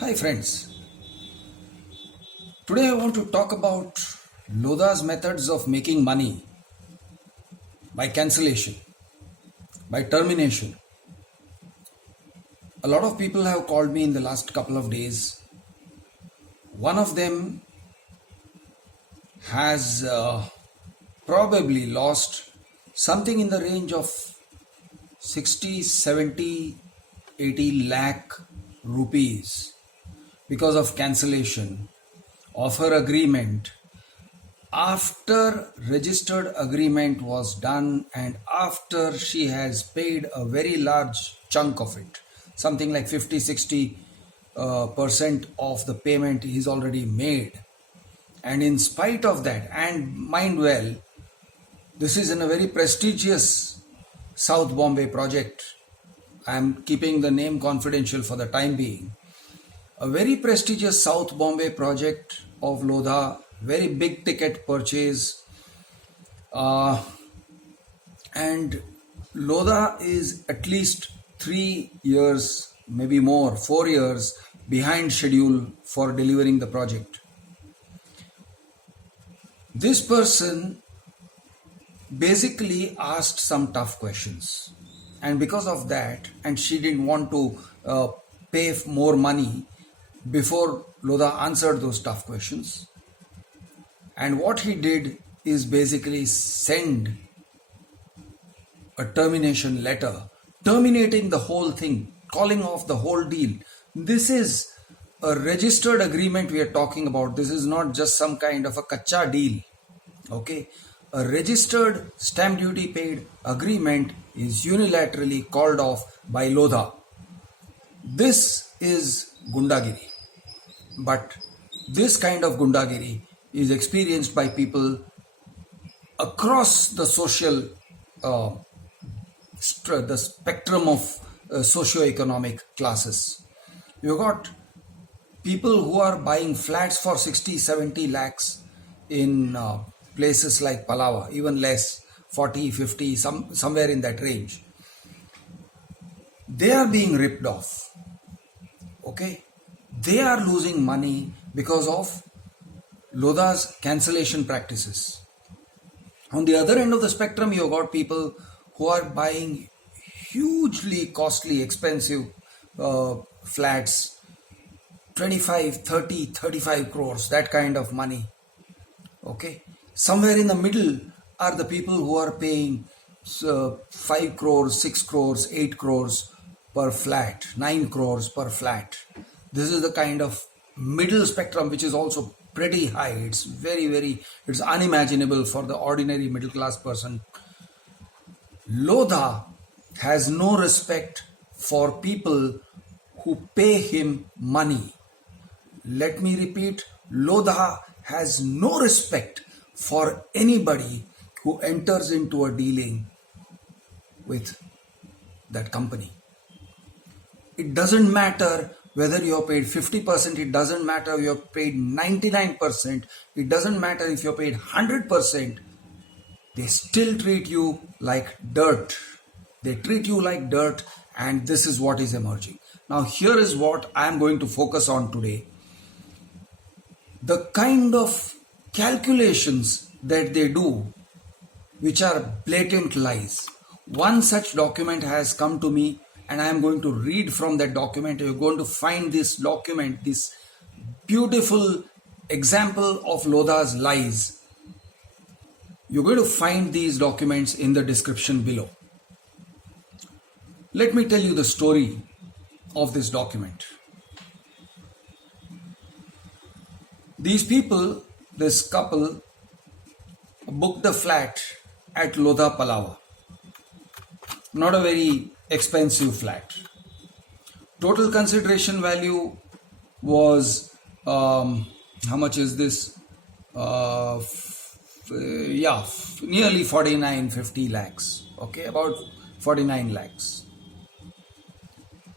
Hi friends, today I want to talk about Lodha's methods of making money by cancellation, by termination. A lot of people have called me in the last couple of days. One of them has probably lost something in the range of 60, 70, 80 lakh rupees because of cancellation of her agreement after registered agreement was done and after she has paid a very large chunk of it, something like 50-60% of the payment is already made. And in spite of that, and mind well, this is in a very prestigious South Bombay project. I am keeping the name confidential for the time being. A very prestigious South Bombay project of Lodha, very big ticket purchase, and Lodha is at least 3 years, maybe more, 4 years behind schedule for delivering the project. This person basically asked some tough questions, and because of that, and she didn't want to pay more money before Lodha answered those tough questions. And what he did is basically send a termination letter, terminating the whole thing, calling off the whole deal. This is a registered agreement we are talking about. This is not just some kind of a kacha deal. Okay, a registered stamp duty paid agreement is unilaterally called off by Lodha. This is gundagiri. But this kind of gundagiri is experienced by people across the social, the spectrum of socio-economic classes. You got people who are buying flats for 60-70 lakhs in places like Palava, even less, 40-50, somewhere in that range. They are being ripped off. Okay, they are losing money because of Lodha's cancellation practices. On the other end of the spectrum, you have got people who are buying hugely costly, expensive flats, 25, 30, 35 crores, that kind of money. Okay, somewhere in the middle are the people who are paying 5 crores, 6 crores, 8 crores per flat, 9 crores per flat. This is the kind of middle spectrum which is also pretty high. It's it's unimaginable for the ordinary middle class person. Lodha has no respect for people who pay him money. Let me repeat, Lodha has no respect for anybody who enters into a dealing with that company. It doesn't matter whether you are paid 50%, it doesn't matter if you are paid 99%, it doesn't matter if you are paid 100%, they still treat you like dirt. They treat you like dirt, and this is what is emerging. Now here is what I am going to focus on today. The kind of calculations that they do, which are blatant lies. One such document has come to me, and I am going to read from that document. You're going to find this document, this beautiful example of Lodha's lies. You're going to find these documents in the description below. Let me tell you the story of this document. These people, this couple, booked a flat at Lodha, Palava. Not a very expensive flat. Total consideration value was, how much is this? Nearly 49-50 lakhs. Okay, about 49 lakhs.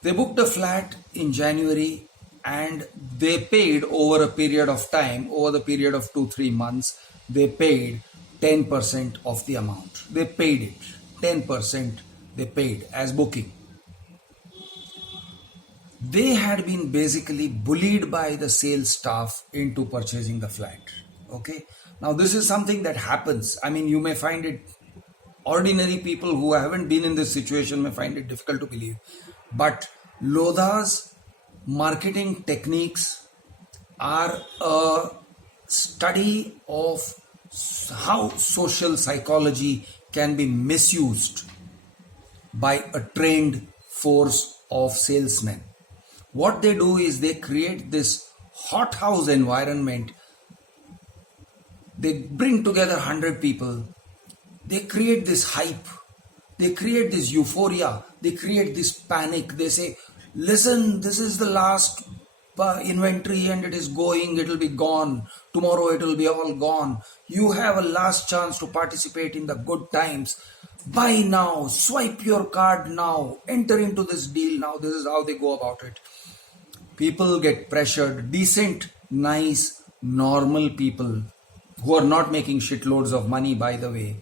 They booked a flat in January and they paid over a period of time, over the period of 2-3 months, they paid 10% of the amount. They paid it. 10% they paid as booking. They had been basically bullied by the sales staff into purchasing the flat. Okay, now this is something that happens. I mean, you may find it, ordinary people who haven't been in this situation may find it difficult to believe, but Lodha's marketing techniques are a study of how social psychology can be misused by a trained force of salesmen. What they do is they create this hothouse environment. They bring together 100 people. They create this hype. They create this euphoria. They create this panic. They say, listen, this is the last inventory and it is going, it will be gone. Tomorrow it will be all gone. You have a last chance to participate in the good times. Buy now, swipe your card now, enter into this deal now. This is how they go about it. People get pressured. Decent, nice, normal people who are not making shitloads of money, by the way,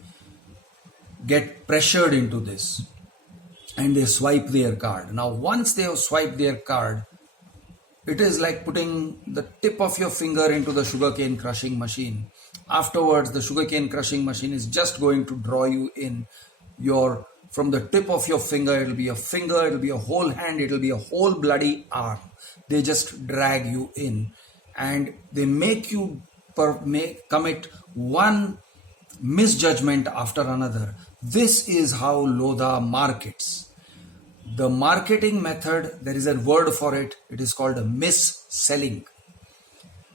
get pressured into this and they swipe their card. Now, once they have swiped their card, it is like putting the tip of your finger into the sugarcane crushing machine. Afterwards, the sugarcane crushing machine is just going to draw you in. From the tip of your finger, it will be a finger, it will be a whole hand, it will be a whole bloody arm. They just drag you in and they make you commit one misjudgment after another. This is how Lodha markets. The marketing method, there is a word for it. It is called a mis-selling.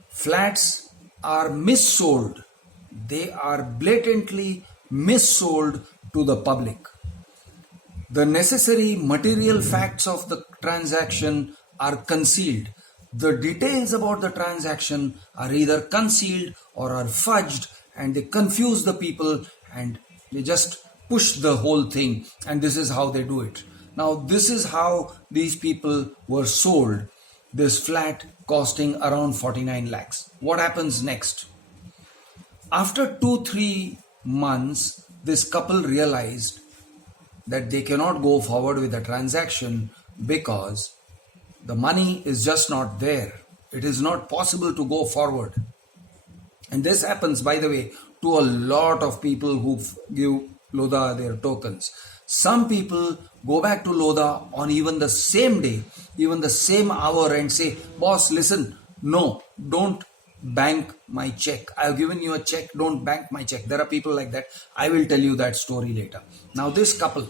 Flats are missold. They are blatantly missold to the public. The necessary material facts of the transaction are concealed. The details about the transaction are either concealed or are fudged, and they confuse the people and they just push the whole thing, and this is how they do it. Now, this is how these people were sold this flat costing around 49 lakhs. What happens next? After 2-3 months, this couple realized that they cannot go forward with the transaction because the money is just not there. It is not possible to go forward. And this happens, by the way, to a lot of people who give Lodha their tokens. Some people go back to Lodha on even the same day, even the same hour, and say, boss, listen, no, don't bank my check. I have given you a check, don't bank my check. There are people like that. I will tell you that story later. Now this couple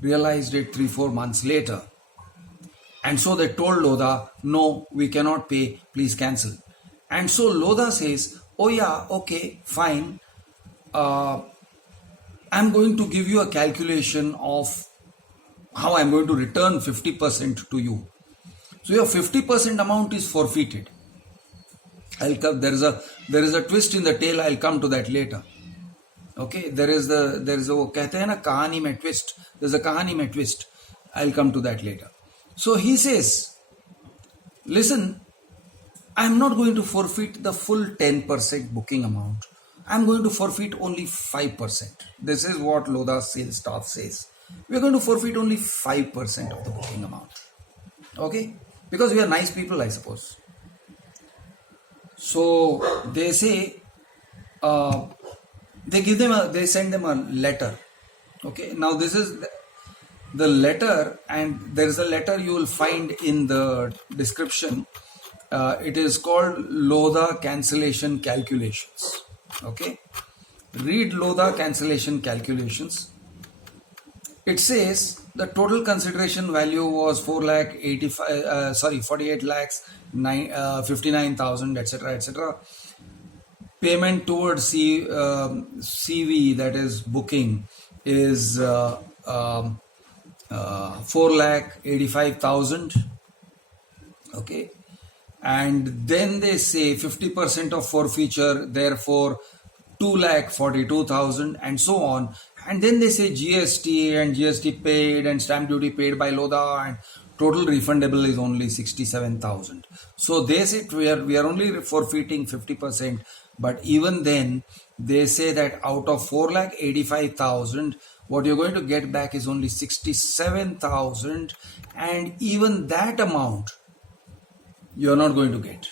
realized it 3-4 months later. And so they told Lodha, no, we cannot pay, please cancel. And so Lodha says, oh yeah, okay, fine. I'm going to give you a calculation of how I'm going to return 50% to you. So your 50% amount is forfeited. There is a twist in the tale. I'll come to that later. Okay, there is a कहते हैं ना कहानी में twist. There's a कहानी में twist. I'll come to that later. So he says, listen, I'm not going to forfeit the full 10% booking amount. I'm going to forfeit only 5%. This is what Lodha sales staff says. We're going to forfeit only 5% of the booking amount. Okay? Because we are nice people, I suppose. So they say, they send them a letter. Okay? Now this is the letter, and there is a letter you will find in the description. It is called Lodha cancellation calculations. Okay, read Lodha cancellation calculations. It says the total consideration value was 48 lakhs 59,000, etc., etc. Payment towards CV, that is booking, is 4,85,000. Okay. And then they say 50% of forfeiture, therefore 2,42,000, and so on. And then they say GST and GST paid and stamp duty paid by Lodha, and total refundable is only 67,000. So they say we are only forfeiting 50%, but even then they say that out of 4,85,000, what you're going to get back is only 67,000, and even that amount you're not going to get.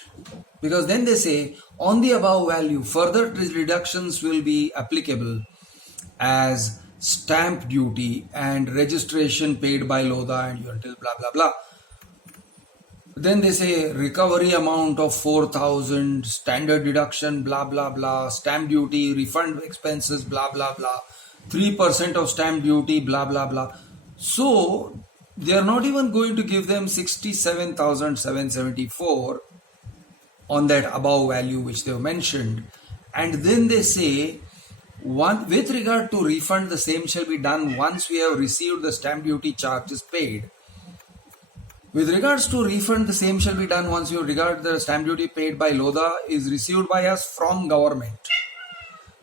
Because then they say, on the above value, further reductions will be applicable as stamp duty and registration paid by Lodha and you until blah blah blah. Then they say recovery amount of 4,000, standard deduction, blah blah blah, stamp duty, refund expenses, blah blah blah, 3% of stamp duty, blah blah blah. So they are not even going to give them 67,774 on that above value which they have mentioned. And then they say, with regard to refund, the same shall be done once we have received the stamp duty charges paid. With regards to refund, the same shall be done once you regard the stamp duty paid by Lodha is received by us from government.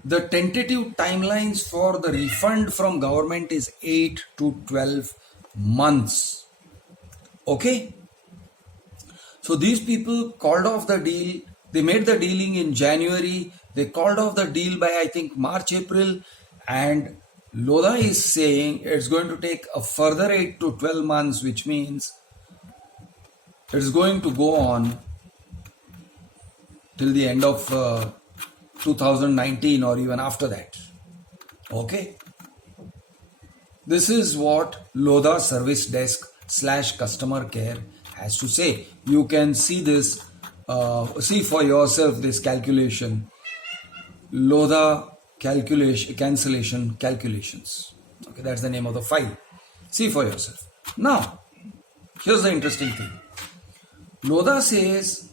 The tentative timelines for the refund from government is 8 to 12 months. Okay? So these people called off the deal. They made the dealing in January. They called off the deal by, I think, March, April. And Lodha is saying it's going to take a further 8 to 12 months, which means it's going to go on till the end of 2019 or even after that. Okay? This is what Lodha Service Desk / Customer Care has to say. You can see this, see for yourself this calculation. Lodha cancellation calculations. Okay, that's the name of the file. See for yourself. Now, here's the interesting thing. Lodha says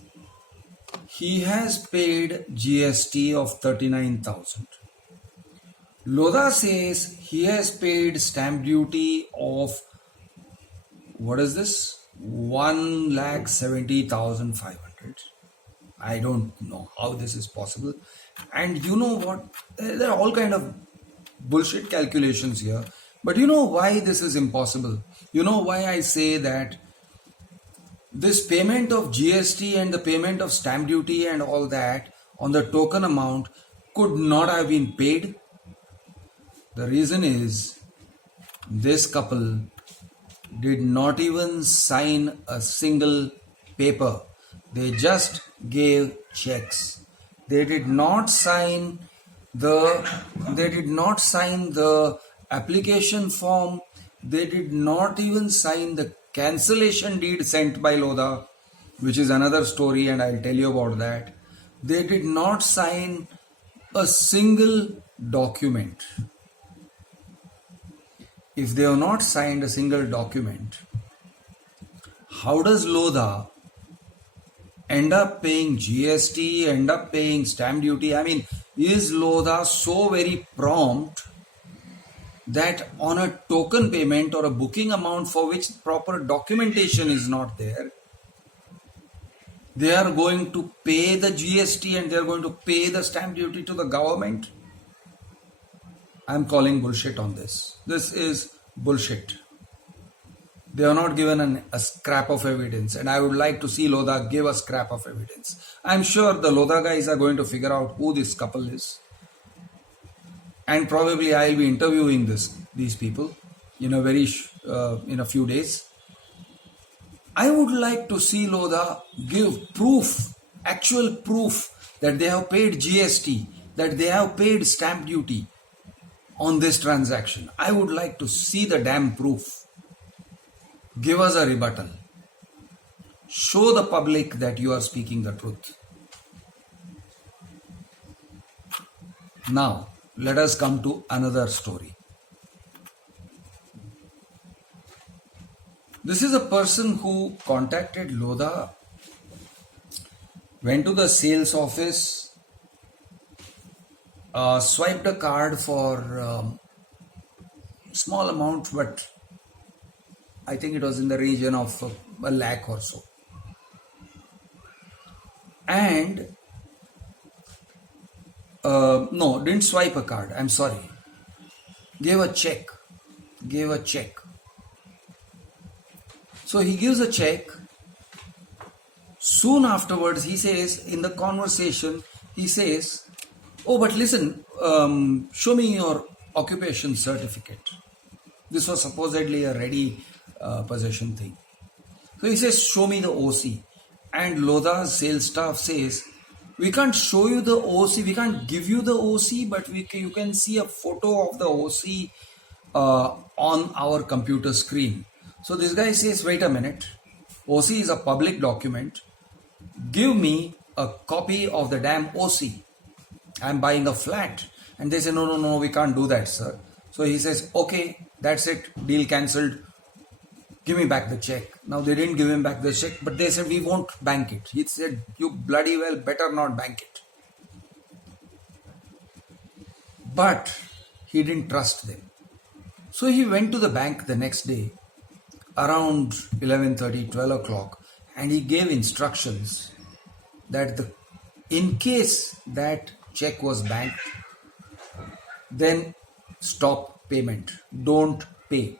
he has paid GST of 39,000. Lodha says he has paid stamp duty of, what is this? 1,70,500. I don't know how this is possible. And you know what? There are all kind of bullshit calculations here. But you know why this is impossible? You know why I say that this payment of GST and the payment of stamp duty and all that on the token amount could not have been paid? The reason is this couple did not even sign a single paper. They just gave checks. They did not sign the application form. They did not even sign the cancellation deed sent by Lodha, which is another story, and I'll tell you about that. They did not sign a single document. If they have not signed a single document, how does Lodha end up paying GST, end up paying stamp duty? I mean, is Lodha so very prompt that on a token payment or a booking amount for which proper documentation is not there, they are going to pay the GST and they are going to pay the stamp duty to the government? I'm calling bullshit on this. This is bullshit. They are not given a scrap of evidence, and I would like to see Lodha give a scrap of evidence. I'm sure the Lodha guys are going to figure out who this couple is, and probably I'll be interviewing these people in a few days. I would like to see Lodha give proof, actual proof that they have paid GST, that they have paid stamp duty on this transaction. I would like to see the damn proof. Give us a rebuttal. Show the public that you are speaking the truth. Now, let us come to another story. This is a person who contacted Lodha, went to the sales office, swiped a card for small amount, but I think it was in the region of a lakh or so. And no, didn't swipe a card. I'm sorry. Gave a check. So he gives a check. Soon afterwards, he says, in the conversation, he says, "Oh, but listen, show me your occupation certificate. This was supposedly a ready possession thing. So he says, show me the OC. And Lodha's sales staff says, we can't show you the OC, we can't give you the OC, but you can see a photo of the OC on our computer screen. So this guy says, wait a minute, OC is a public document. Give me a copy of the damn OC. I'm buying a flat. And they say, no, we can't do that, sir. So he says, okay, that's it, deal cancelled. Give me back the check. Now they didn't give him back the check, but they said, we won't bank it. He said, you bloody well better not bank it. But he didn't trust them. So he went to the bank the next day around 11:30, 12 o'clock, and he gave instructions that in case that check was banked, then stop payment, don't pay.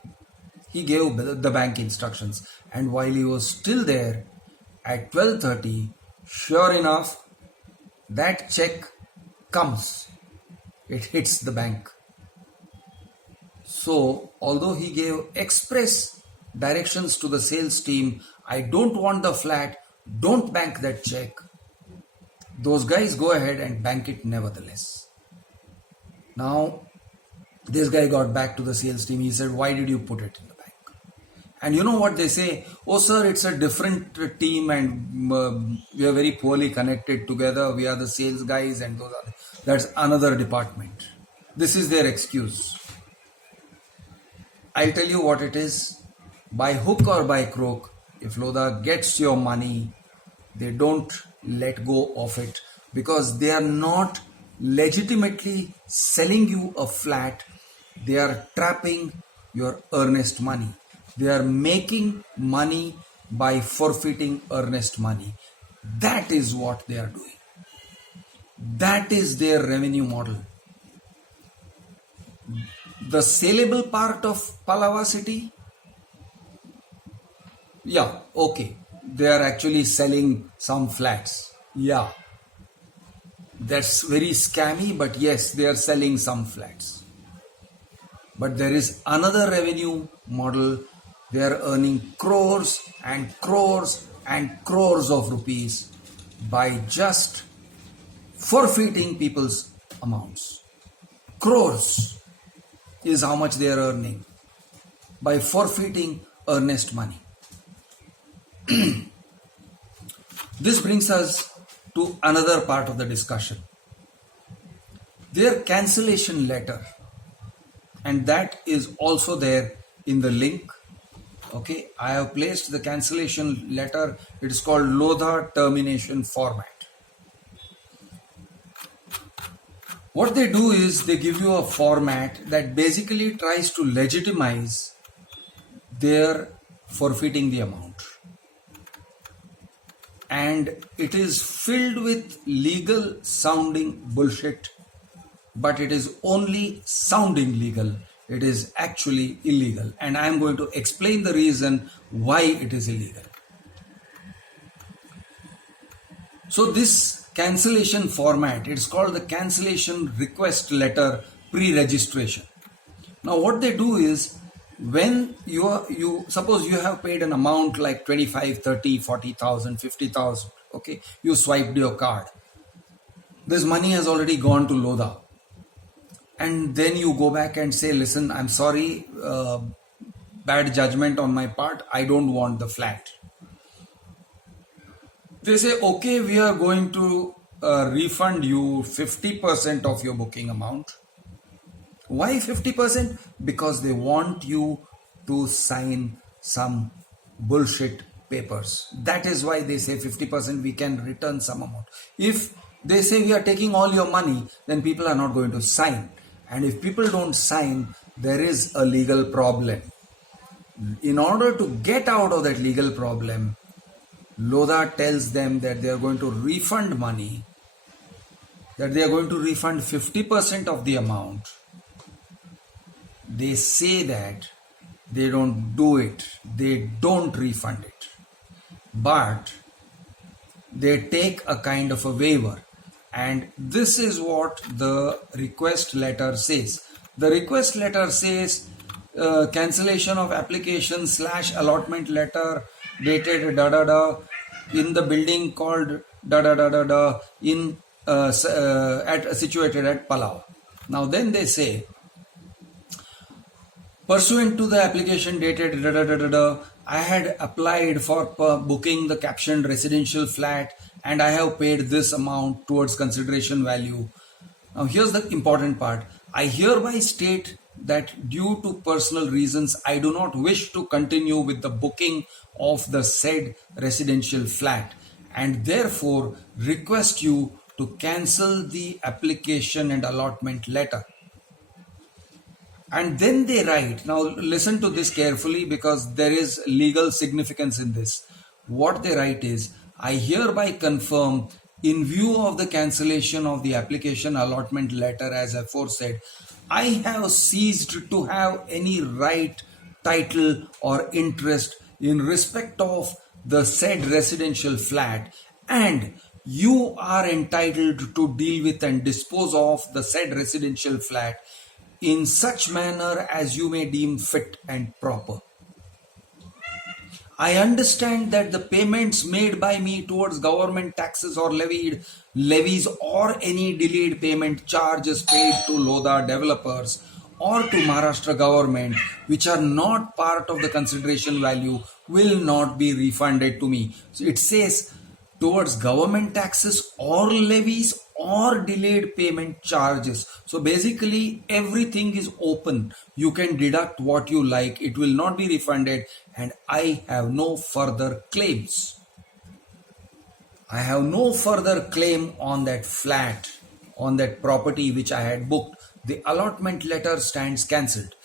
He gave the bank instructions, and while he was still there at 12:30, sure enough, that check comes. It hits the bank. So, although he gave express directions to the sales team, I don't want the flat, don't bank that check, those guys go ahead and bank it nevertheless. Now, this guy got back to the sales team. He said, why did you put it in the bank? And you know what they say? Oh, sir, it's a different team and we are very poorly connected together. We are the sales guys and that's another department. This is their excuse. I'll tell you what it is. By hook or by crook, if Lodha gets your money, they don't let go of it because they are not legitimately selling you a flat. They are trapping your earnest money. They are making money by forfeiting earnest money. That is what they are doing. That is their revenue model. The saleable part of Palava city, yeah, okay. They are actually selling some flats. Yeah. That's very scammy, but yes, they are selling some flats. But there is another revenue model. They are earning crores and crores and crores of rupees by just forfeiting people's amounts. Crores is how much they are earning by forfeiting earnest money. This brings us to another part of the discussion. Their cancellation letter, and that is also there in the link. Okay, I have placed the cancellation letter. It is called Lodha termination format. What they do is they give you a format that basically tries to legitimize their forfeiting the amount. And it is filled with legal sounding bullshit, but it is only sounding legal. It is actually illegal. And I am going to explain the reason why it is illegal. So this cancellation format, it's called the cancellation request letter pre-registration. Now what they do is, when you suppose you have paid an amount like 25, 30, 40,000, 50,000, okay, you swiped your card. This money has already gone to Lodha. And then you go back and say, listen, I'm sorry, bad judgment on my part, I don't want the flat. They say, okay, we are going to refund you 50% of your booking amount. Why 50%? Because they want you to sign some bullshit papers. That is why they say 50% we can return some amount. If they say we are taking all your money, then people are not going to sign. And if people don't sign, there is a legal problem. In order to get out of that legal problem, Lodha tells them that they are going to refund money, that they are going to refund 50% of the amount. They say that they don't do it, they don't refund it, but they take a kind of a waiver. And this is what the request letter says. The request letter says cancellation of application / allotment letter dated da da da in the building called da da da da da in situated at Palau. Now then they say, pursuant to the application dated da da da da da, I had applied for booking the captioned residential flat and I have paid this amount towards consideration value. Now here's the important part. I hereby state that due to personal reasons, I do not wish to continue with the booking of the said residential flat and therefore request you to cancel the application and allotment letter. And then they write, now listen to this carefully because there is legal significance in this. What they write is, I hereby confirm, in view of the cancellation of the application allotment letter as aforesaid, I have ceased to have any right, title or interest in respect of the said residential flat, and you are entitled to deal with and dispose of the said residential flat in such manner as you may deem fit and proper. I understand that the payments made by me towards government taxes or levies or any delayed payment charges paid to Lodha developers or to Maharashtra government, which are not part of the consideration value, will not be refunded to me. So it says towards government taxes or levies or delayed payment charges. So basically everything is open. You can deduct what you like. It will not be refunded and I have no further claims. I have no further claim on that flat, on that property which I had booked. The allotment letter stands cancelled.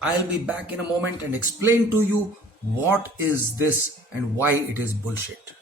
I'll be back in a moment and explain to you what is this and why it is bullshit.